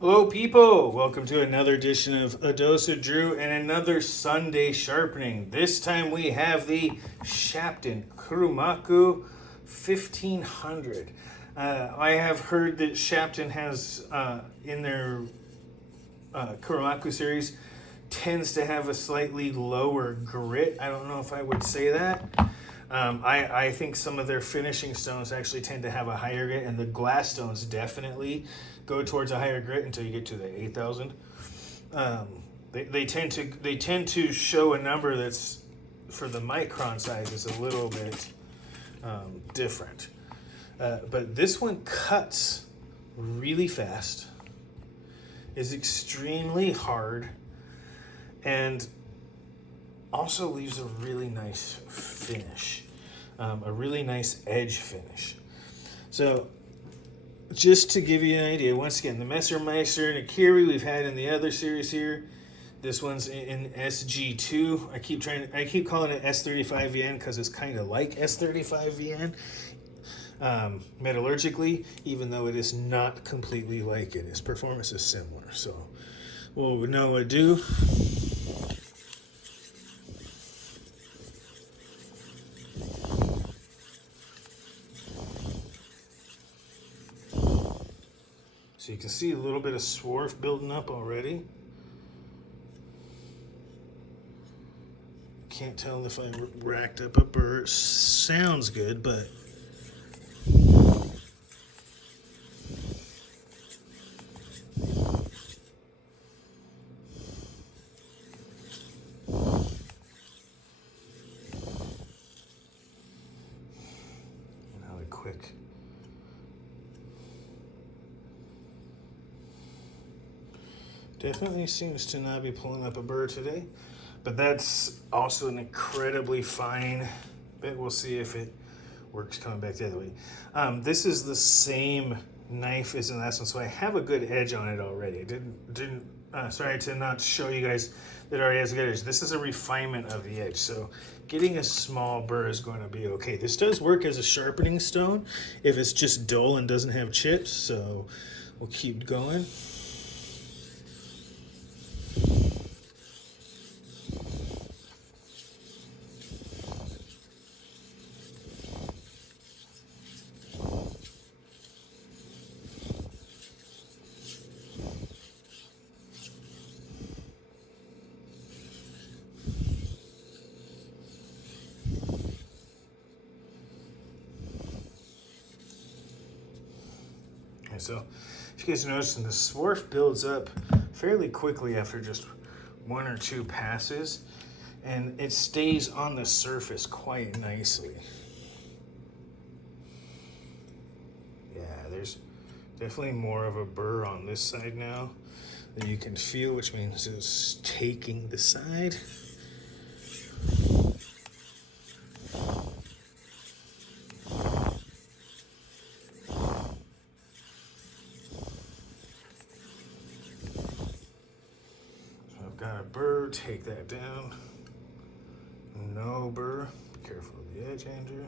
Hello, people! Welcome to another edition of A Dose of Drew and another Sunday sharpening. This time we have the Shapton Kuromaku 1500. I have heard that Shapton has, in their Kuromaku series, tends to have a slightly lower grit. I don't know if I would say that. I think some of their finishing stones actually tend to have a higher grit, and the glass stones definitely go towards a higher grit until you get to the 8,000. They tend to show a number that's for the micron size is a little bit different. But this one cuts really fast, is extremely hard, and also leaves a really nice finish, a really nice edge finish. So just to give you an idea, once again, the Messermeister and Akiri we've had in the other series here. This one's in SG2. I keep calling it S35VN because it's kind of like S35VN metallurgically, even though it is not completely like it. Its performance is similar. So, well, with no ado, so you can see a little bit of swarf building up already. Can't tell if I racked up a burr. Sounds good, but another quick. Definitely seems to not be pulling up a burr today, but that's also an incredibly fine bit. We'll see if it works coming back the other way. This is the same knife as the last one, so I have a good edge on it already. Sorry to not show you guys that it already has a good edge. This is a refinement of the edge, so getting a small burr is going to be okay. This does work as a sharpening stone if it's just dull and doesn't have chips, so we'll keep going. So if you guys are noticing, the swarf builds up fairly quickly after just one or two passes, and it stays on the surface quite nicely. Yeah, there's definitely more of a burr on this side now that you can feel, which means it's taking the side. Got a burr, take that down. No burr. Be careful of the edge, Andrew.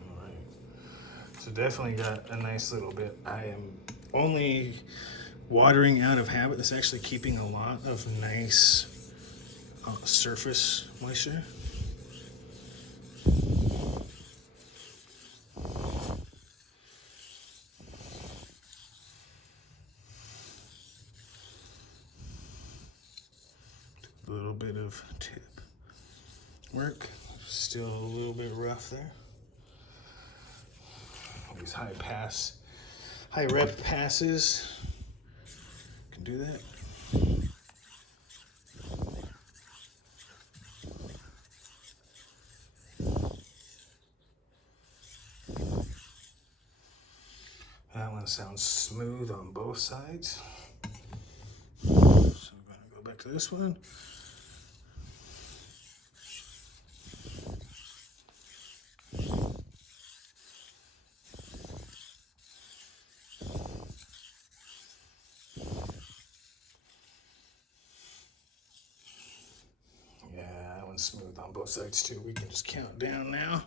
Alright. So definitely got a nice little bit. I am only watering out of habit. That's actually keeping a lot of nice surface moisture. A little bit of tip work, still a little bit rough there. These high rep passes can do that. That one sounds smooth on both sides. So I'm going to go back to this one. Smooth on both sides too. We can just count down now.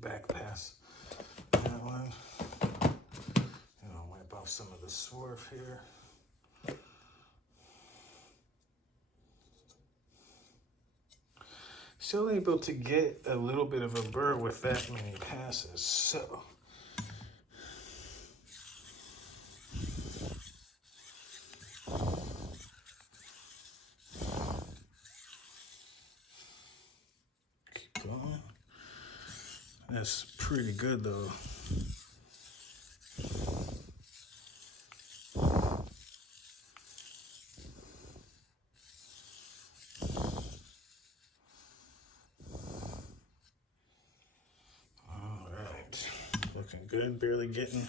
back pass that one. And I'll wipe off some of the swarf here. Still able to get a little bit of a burr with that many passes, so. Keep going. That's pretty good though. Looking good, barely getting.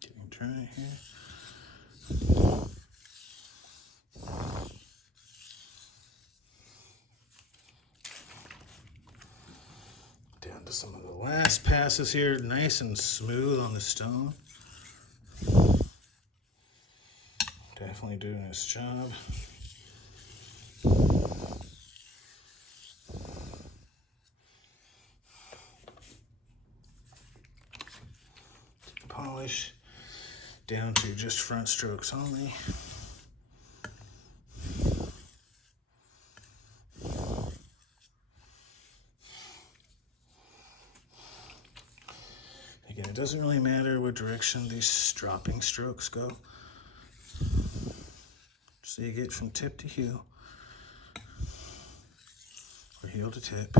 Getting dry here. Down to some of the last passes here, nice and smooth on the stone. Definitely doing its job. Polish down to just front strokes only. Again, it doesn't really matter what direction these dropping strokes go. So you get from tip to heel, or heel to tip,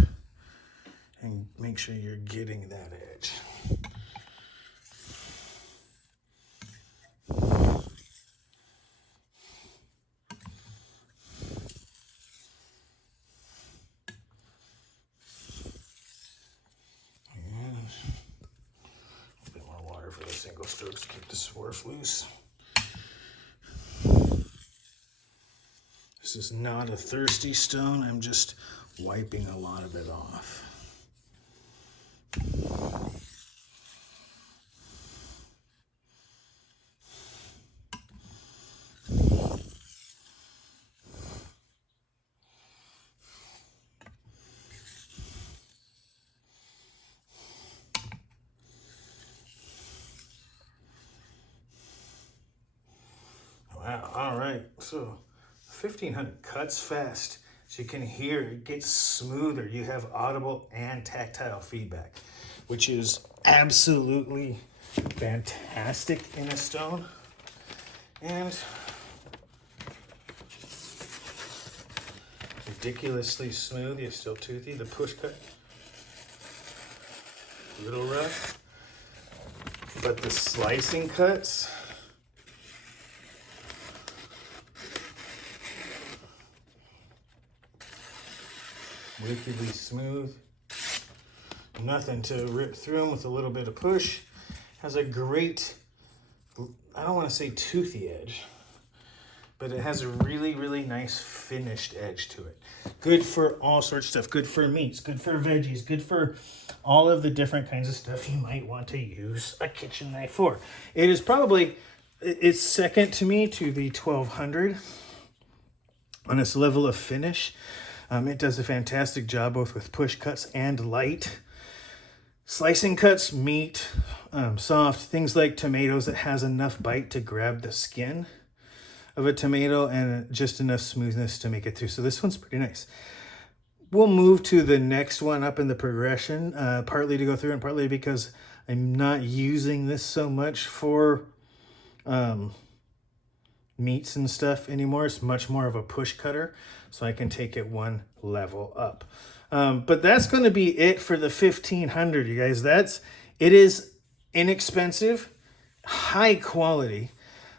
and make sure you're getting that edge. For the single strokes to keep the swarf loose. This is not a thirsty stone, I'm just wiping a lot of it off. Wow, all right, so 1500 cuts fast. So you can hear it gets smoother. You have audible and tactile feedback, which is absolutely fantastic in a stone. And ridiculously smooth, yet still toothy. The push cut, a little rough, but the slicing cuts, wickedly smooth. Nothing to rip through them with a little bit of push. Has a great, I don't want to say toothy edge, but it has a really, really nice finished edge to it. Good for all sorts of stuff. Good for meats, good for veggies, good for all of the different kinds of stuff you might want to use a kitchen knife for. It is probably, it's second to me to the 1200 on this level of finish. It does a fantastic job both with push cuts and light slicing cuts, meat, soft, things like tomatoes. It has enough bite to grab the skin of a tomato and just enough smoothness to make it through. So this one's pretty nice. We'll move to the next one up in the progression, partly to go through and partly because I'm not using this so much for meats and stuff anymore. It's much more of a push cutter, so I can take it one level up. But that's going to be it for the 1500, you guys. It is inexpensive, high quality.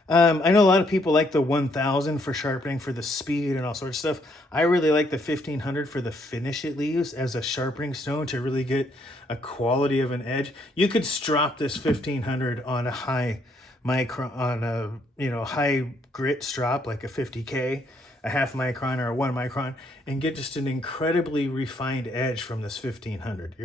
I know a lot of people like the 1000 for sharpening, for the speed and all sorts of stuff. I really like the 1500 for the finish it leaves as a sharpening stone to really get a quality of an edge. You could strop this 1500 on a high micron, on a high grit strop like a 50K, a half micron or a 1 micron, and get just an incredibly refined edge from this 1500.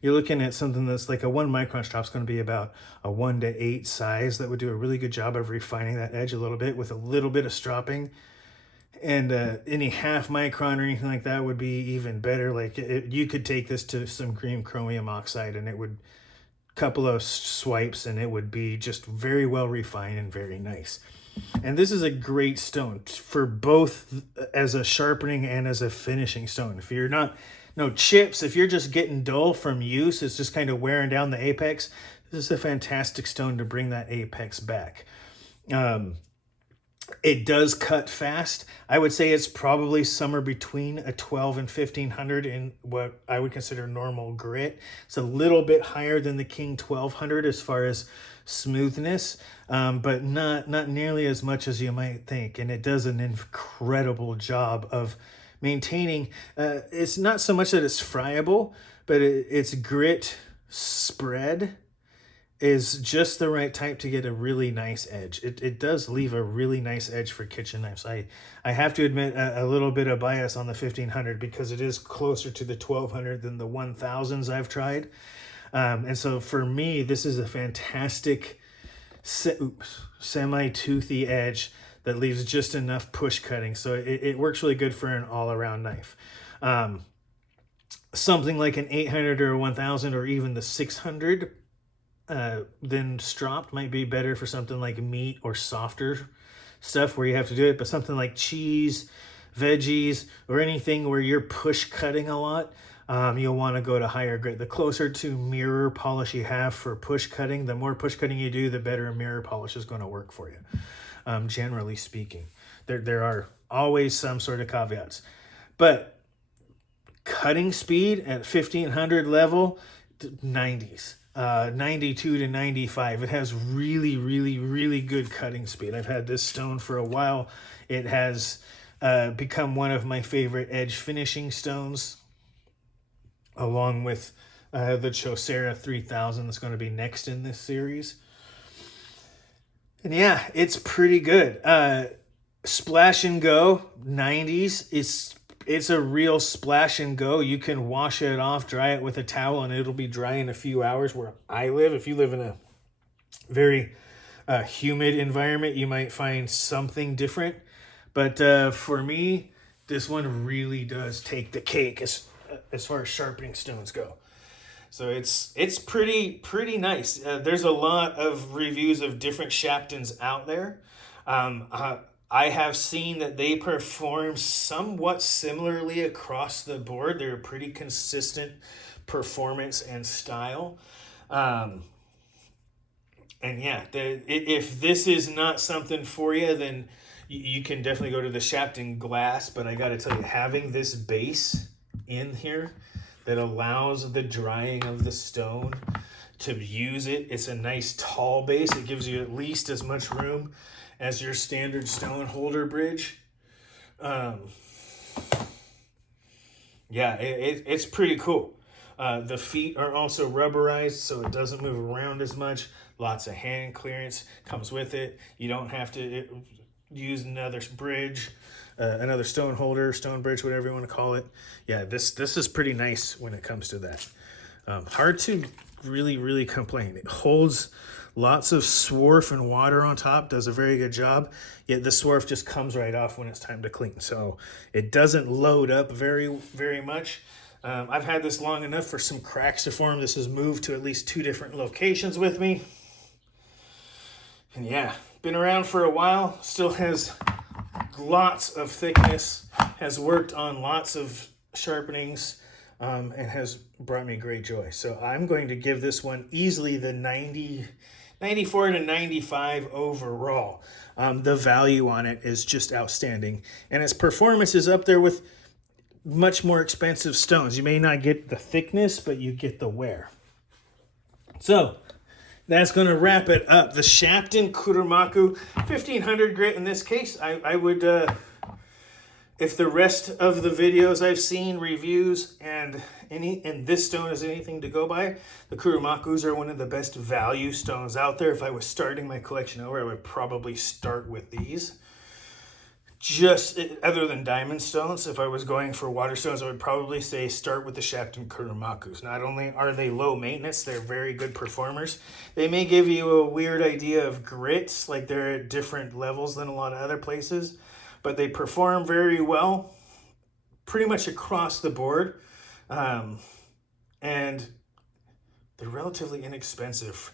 You're looking at something that's like a 1 micron strop is going to be about a 1 to 8 size. That would do a really good job of refining that edge a little bit with a little bit of stropping And any half micron or anything like that would be even better. Like you could take this to some green chromium oxide and it would, couple of swipes and it would be just very well refined and very nice. And this is a great stone for both as a sharpening and as a finishing stone. If you're not, no chips, if you're just getting dull from use, it's just kind of wearing down the apex, this is a fantastic stone to bring that apex back. It does cut fast. I would say it's probably somewhere between a 12 and 1500 in what I would consider normal grit. It's a little bit higher than the King 1200 as far as smoothness, but not nearly as much as you might think. And it does an incredible job of maintaining. It's not so much that it's friable, but its grit spread is just the right type to get a really nice edge. It does leave a really nice edge for kitchen knives. I have to admit a little bit of bias on the 1500 because it is closer to the 1200 than the 1000s I've tried. And so for me, this is a fantastic semi-toothy edge that leaves just enough push cutting. So it works really good for an all-around knife. Something like an 800 or a 1000 or even the 600 then stropped might be better for something like meat or softer stuff where you have to do it, but something like cheese, veggies, or anything where you're push cutting a lot, you'll want to go to higher grit. The closer to mirror polish you have for push cutting, the more push cutting you do, the better mirror polish is going to work for you, generally speaking. There are always some sort of caveats, but cutting speed at 1500 level, 90s. 92 to 95. It has really, really, really good cutting speed. I've had this stone for a while. It has become one of my favorite edge finishing stones, along with the Chaucera 3000 that's going to be next in this series. And yeah, it's pretty good. Splash and go 90s. It's a real splash and go. You can wash it off, dry it with a towel, and it'll be dry in a few hours. Where I live, if you live in a very humid environment, you might find something different. But for me, this one really does take the cake as far as sharpening stones go. So it's pretty nice. There's a lot of reviews of different Shaptons out there. I have seen that they perform somewhat similarly across the board. They're a pretty consistent performance and style. And yeah, if this is not something for you, then you can definitely go to the Shapton glass. But I got to tell you, having this base in here that allows the drying of the stone to use it, it's a nice tall base. It gives you at least as much room as your standard stone holder bridge. Yeah, it's pretty cool. The feet are also rubberized, so it doesn't move around as much. Lots of hand clearance comes with it. You don't have to use another bridge, another stone holder, stone bridge, whatever you want to call it. Yeah, this is pretty nice when it comes to that. Hard to really complain. It holds lots of swarf and water on top, does a very good job, yet the swarf just comes right off when it's time to clean. So it doesn't load up very much. I've had this long enough for some cracks to form. This has moved to at least 2 different locations with me. And yeah, been around for a while, still has lots of thickness, has worked on lots of sharpenings, and has brought me great joy. So I'm going to give this one easily the 94 to 95 overall. The value on it is just outstanding. And its performance is up there with much more expensive stones. You may not get the thickness, but you get the wear. So that's going to wrap it up. The Shapton Kuromaku 1500 grit in this case. I would, if the rest of the videos I've seen, reviews, and this stone is anything to go by, the Kuromakus are one of the best value stones out there. If I was starting my collection over, I would probably start with these. Just other than diamond stones, if I was going for water stones, I would probably say start with the Shapton Kuromakus. Not only are they low maintenance, they're very good performers. They may give you a weird idea of grits, like they're at different levels than a lot of other places, but they perform very well pretty much across the board. And they're relatively inexpensive.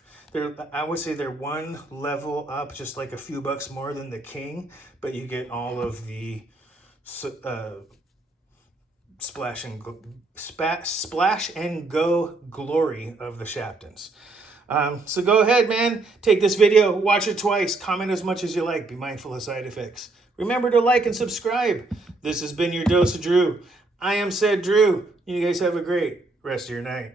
I would say they're one level up, just like a few bucks more than the King, but you get all of the splash and go glory of the Shaptons. So go ahead, man. Take this video, watch it twice, comment as much as you like. Be mindful of side effects. Remember to like and subscribe. This has been your Dose of Drew. I am said Drew. You guys have a great rest of your night.